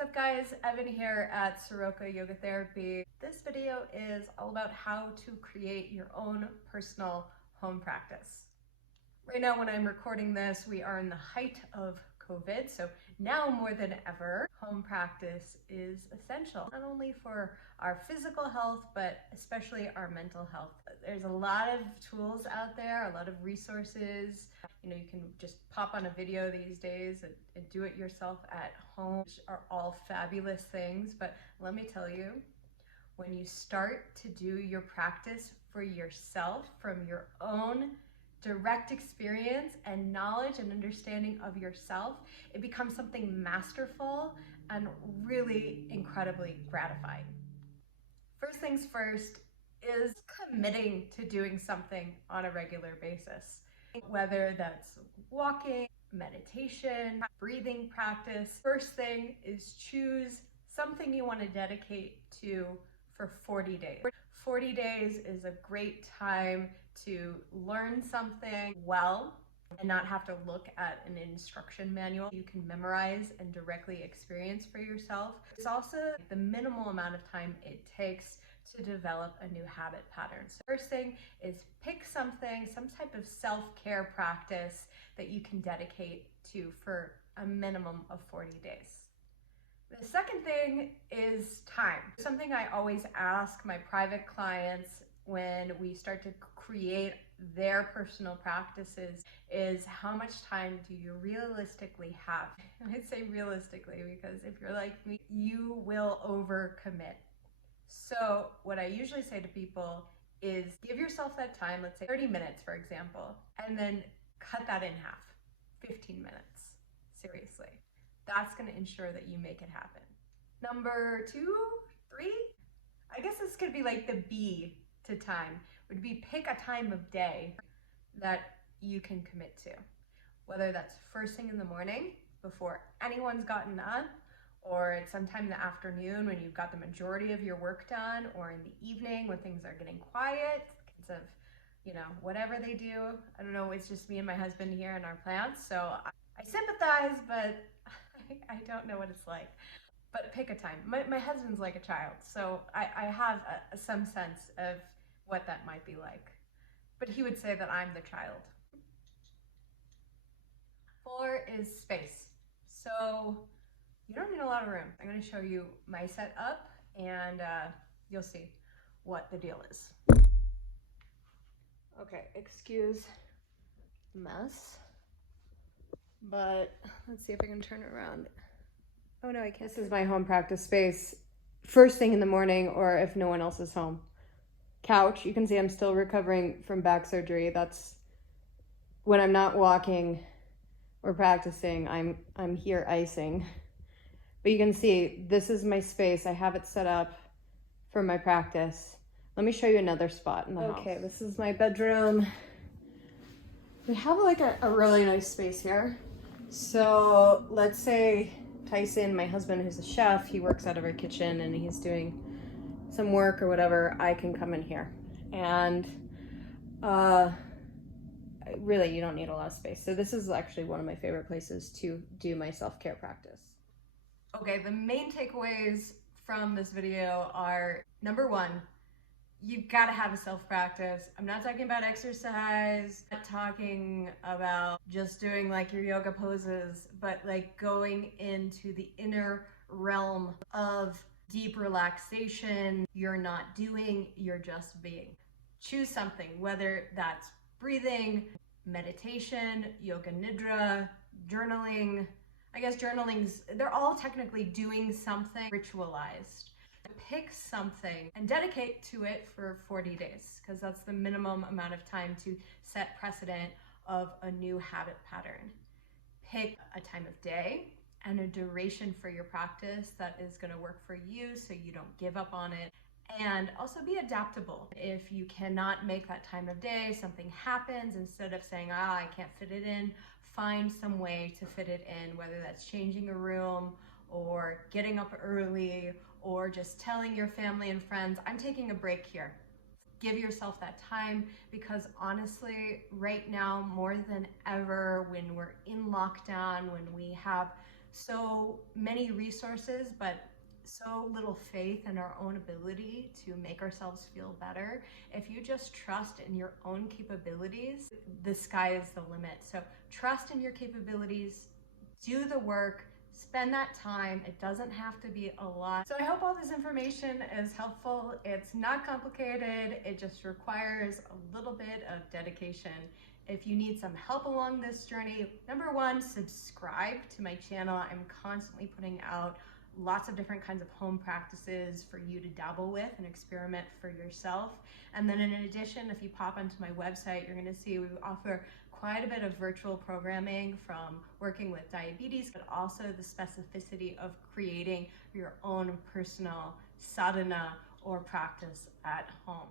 What's up guys, Evan here at Soroka Yoga Therapy. This video is all about how to create your own personal home practice. Right now when I'm recording this, we are in the height of COVID, so now more than ever, home practice is essential, not only for our physical health, but especially our mental health. There's a lot of tools out there, a lot of resources. You can just pop on a video these days and do it yourself at home, which are all fabulous things. But let me tell you, when you start to do your practice for yourself from your own direct experience and knowledge and understanding of yourself, it becomes something masterful and really incredibly gratifying. First things first is committing to doing something on a regular basis. Whether that's walking, meditation, breathing practice. First thing is choose something you want to dedicate to for 40 days. 40 days is a great time to learn something well and not have to look at an instruction manual. You can memorize and directly experience for yourself. It's also the minimal amount of time it takes to develop a new habit pattern. So first thing is pick something, some type of self-care practice that you can dedicate to for a minimum of 40 days. The second thing is time. Something I always ask my private clients when we start to create their personal practices is how much time do you realistically have? And I say realistically because if you're like me, you will overcommit. So what I usually say to people is give yourself that time, let's say 30 minutes, for example, and then cut that in half, 15 minutes, seriously. That's gonna ensure that you make it happen. Number 2, 3, I guess this could be like the B to time, would be pick a time of day that you can commit to. Whether that's first thing in the morning before anyone's gotten up, or it's sometime in the afternoon when you've got the majority of your work done, or in the evening when things are getting quiet, kids of, whatever they do. I don't know, it's just me and my husband here in our plants, so I sympathize, but I don't know what it's like. But pick a time. My husband's like a child, so I have some sense of what that might be like. But he would say that I'm the child. 4 is space. So you don't need a lot of room. I'm going to show you my setup and you'll see what the deal is. Okay, excuse the mess, but let's see if I can turn it around. Oh no, I can't. This is my home practice space. First thing in the morning, or if no one else is home. Couch, you can see I'm still recovering from back surgery. That's when I'm not walking or practicing, I'm here icing. But you can see this is my space. I have it set up for my practice. Let me show you another spot in the house. Okay, this is my bedroom. We have like a really nice space here. So let's say Tyson, my husband, who's a chef, he works out of our kitchen and he's doing some work or whatever, I can come in here. And really, you don't need a lot of space. So this is actually one of my favorite places to do my self-care practice. Okay, the main takeaways from this video are, number 1, you've got to have a self-practice. I'm not talking about exercise, I'm not talking about just doing like your yoga poses, but like going into the inner realm of deep relaxation. You're not doing, you're just being. Choose something, whether that's breathing, meditation, yoga nidra, journaling. I guess journaling's, they're all technically doing something ritualized. Pick something and dedicate to it for 40 days because that's the minimum amount of time to set precedent of a new habit pattern. Pick a time of day and a duration for your practice that is going to work for you so you don't give up on it. And also be adaptable. If you cannot make that time of day, something happens, instead of saying, I can't fit it in, find some way to fit it in, whether that's changing a room or getting up early or just telling your family and friends, I'm taking a break here. Give yourself that time because honestly, right now, more than ever, when we're in lockdown, when we have so many resources, but so little faith in our own ability to make ourselves feel better. If you just trust in your own capabilities, the sky is the limit. So trust in your capabilities, do the work, spend that time. It doesn't have to be a lot. So I hope all this information is helpful. It's not complicated. It just requires a little bit of dedication. If you need some help along this journey, number one, subscribe to my channel. I'm constantly putting out lots of different kinds of home practices for you to dabble with and experiment for yourself. And then in addition, if you pop onto my website, you're going to see we offer quite a bit of virtual programming, from working with diabetes, but also the specificity of creating your own personal sadhana or practice at home.